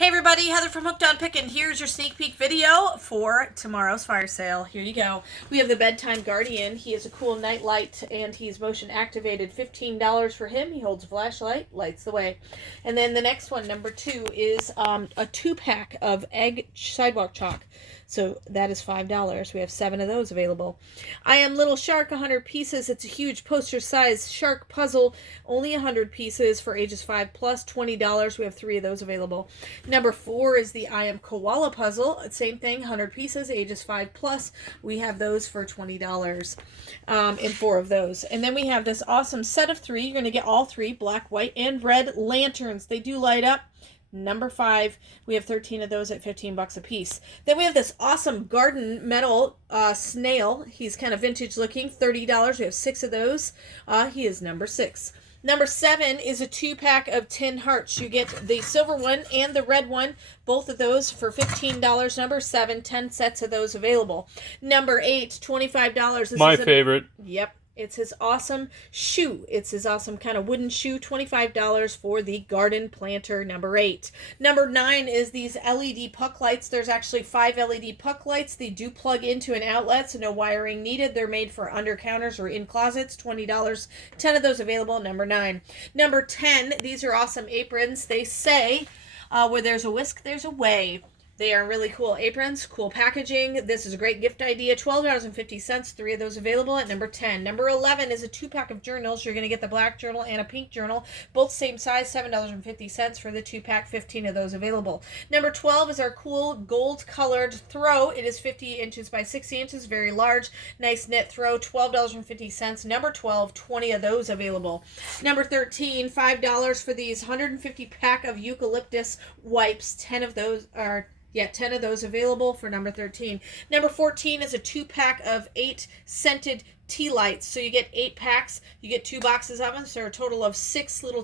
Hey everybody, Heather from Hooked on Pickin. Here's your sneak peek video for tomorrow's fire sale. Here you go. We have the Bedtime Guardian. He is a cool night light and he's motion activated. $15 for him. He holds a flashlight, lights the way. And then the next one, number 2, is a 2-pack of egg sidewalk chalk. So that is $5. We have 7 of those available. I Am Little Shark, 100 pieces. It's a huge poster size shark puzzle. Only 100 pieces for ages 5 plus, $20. We have 3 of those available. Number 4 is the I Am Koala puzzle. Same thing, 100 pieces, ages 5 plus. We have those for $20 in 4 of those. And then we have this awesome set of 3. You're going to get all 3, black, white, and red lanterns. They do light up. Number 5, we have 13 of those at $15 a piece. Then we have this awesome garden metal snail. He's kind of vintage looking, $30. We have 6 of those. He is number 6. Number 7 is a 2-pack of tin hearts. You get the silver one and the red one, both of those for $15. Number 7, 10 sets of those available. Number 8, $25. My favorite. Yep. It's his awesome shoe. It's his awesome kind of wooden shoe. $25 for the garden planter, number 8. Number 9 is these LED puck lights. There's actually 5 LED puck lights. They do plug into an outlet, so no wiring needed. They're made for under counters or in closets. $20. 10 of those available, number 9. Number 10, these are awesome aprons. They say, where there's a whisk, there's a way. They are really cool aprons, cool packaging. This is a great gift idea. $12.50, 3 of those available at number 10. Number 11 is a 2-pack of journals. You're going to get the black journal and a pink journal, both same size, $7.50 for the 2-pack, 15 of those available. Number 12 is our cool gold-colored throw. It is 50 inches by 60 inches, very large, nice knit throw, $12.50. Number 12, 20 of those available. Number 13, $5 for these 150-pack of eucalyptus wipes. 10 of those are... 10 of those available for number 13. Number 14 is a 2-pack of 8 scented tea lights. So you get 8 packs. You get 2 boxes of them. So a total of 16 little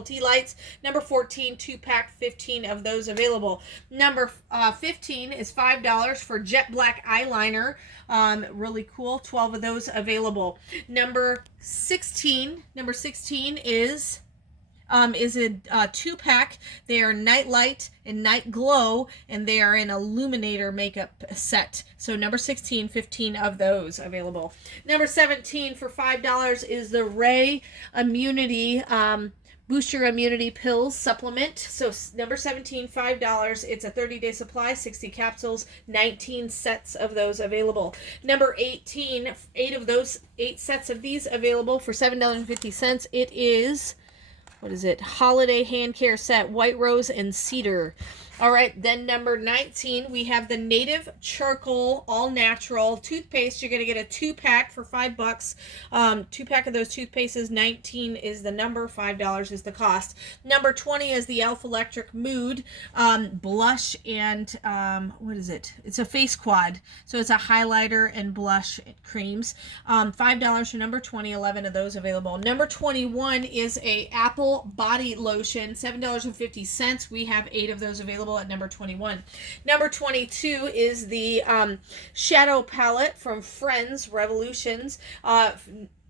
tea lights. Number 14, 2-pack, 15 of those available. Number 15 is $5 for jet black eyeliner. Really cool. 12 of those available. Number 16 is a 2-pack. They are Night Light and Night Glow, and they are an illuminator makeup set. So number 16, 15 of those available. Number 17 for $5 is the Ray Immunity Boost Your Immunity Pills Supplement. So number 17, $5. It's a 30-day supply, 60 capsules, 19 sets of those available. Number 18, 8 sets of these available for $7.50. It is... what is it? Holiday hand care set, white rose and cedar. All right, then number 19, we have the Native Charcoal All Natural Toothpaste. You're going to get a 2-pack for $5. 2-pack of those toothpastes. 19 is the number, $5 is the cost. Number 20 is the Elf Electric Mood Blush and, what is it? It's a face quad. So it's a highlighter and blush creams. $5 for number 20, 11 of those available. Number 21 is a Apple Body Lotion, $7.50. We have 8 of those available at number 21. Number 22 is the Shadow Palette from Friends Revolutions.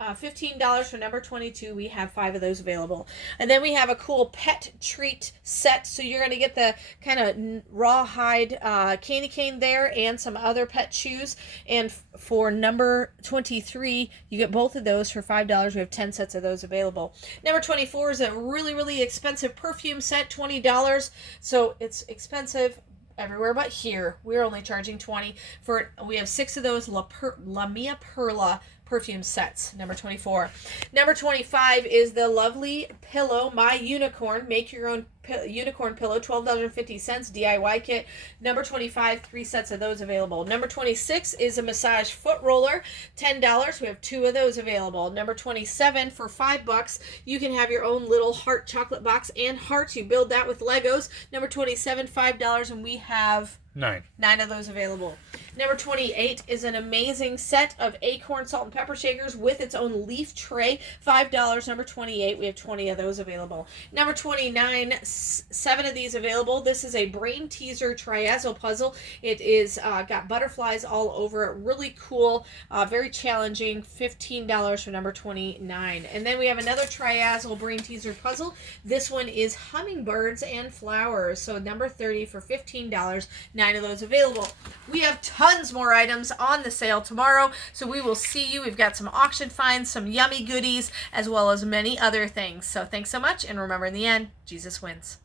$15 for number 22. We have 5 of those available. And then we have a cool pet treat set. So you're going to get the kind of rawhide candy cane there and some other pet chews. And for number 23, you get both of those for $5. We have 10 sets of those available. Number 24 is a really, really expensive perfume set, $20. So it's expensive everywhere but here. We're only charging $20 for it. We have 6 of those La Mia Perla perfume sets. Number 24. Number 25 is the lovely pillow, My Unicorn. Make your own unicorn pillow, $12.50 DIY kit. Number 25, 3 sets of those available. Number 26 is a massage foot roller, $10. We have 2 of those available. Number 27 for $5. You can have your own little heart chocolate box and hearts. You build that with Legos. Number 27, $5, and we have 9 of those available. Number 28 is an amazing set of acorn salt and pepper shakers with its own leaf tray. $5. Number 28. We have 20 of those available. Number 29, 7 of these available. This is a brain teaser triazo puzzle. It is got butterflies all over it. Really cool. Very challenging. $15 for number 29. And then we have another triazo brain teaser puzzle. This one is hummingbirds and flowers. So number 30 for $15. 9 of those available. We have tons more items on the sale tomorrow, so we will see you. We've got some auction finds, some yummy goodies, as well as many other things. So thanks so much, and remember, in the end, Jesus wins.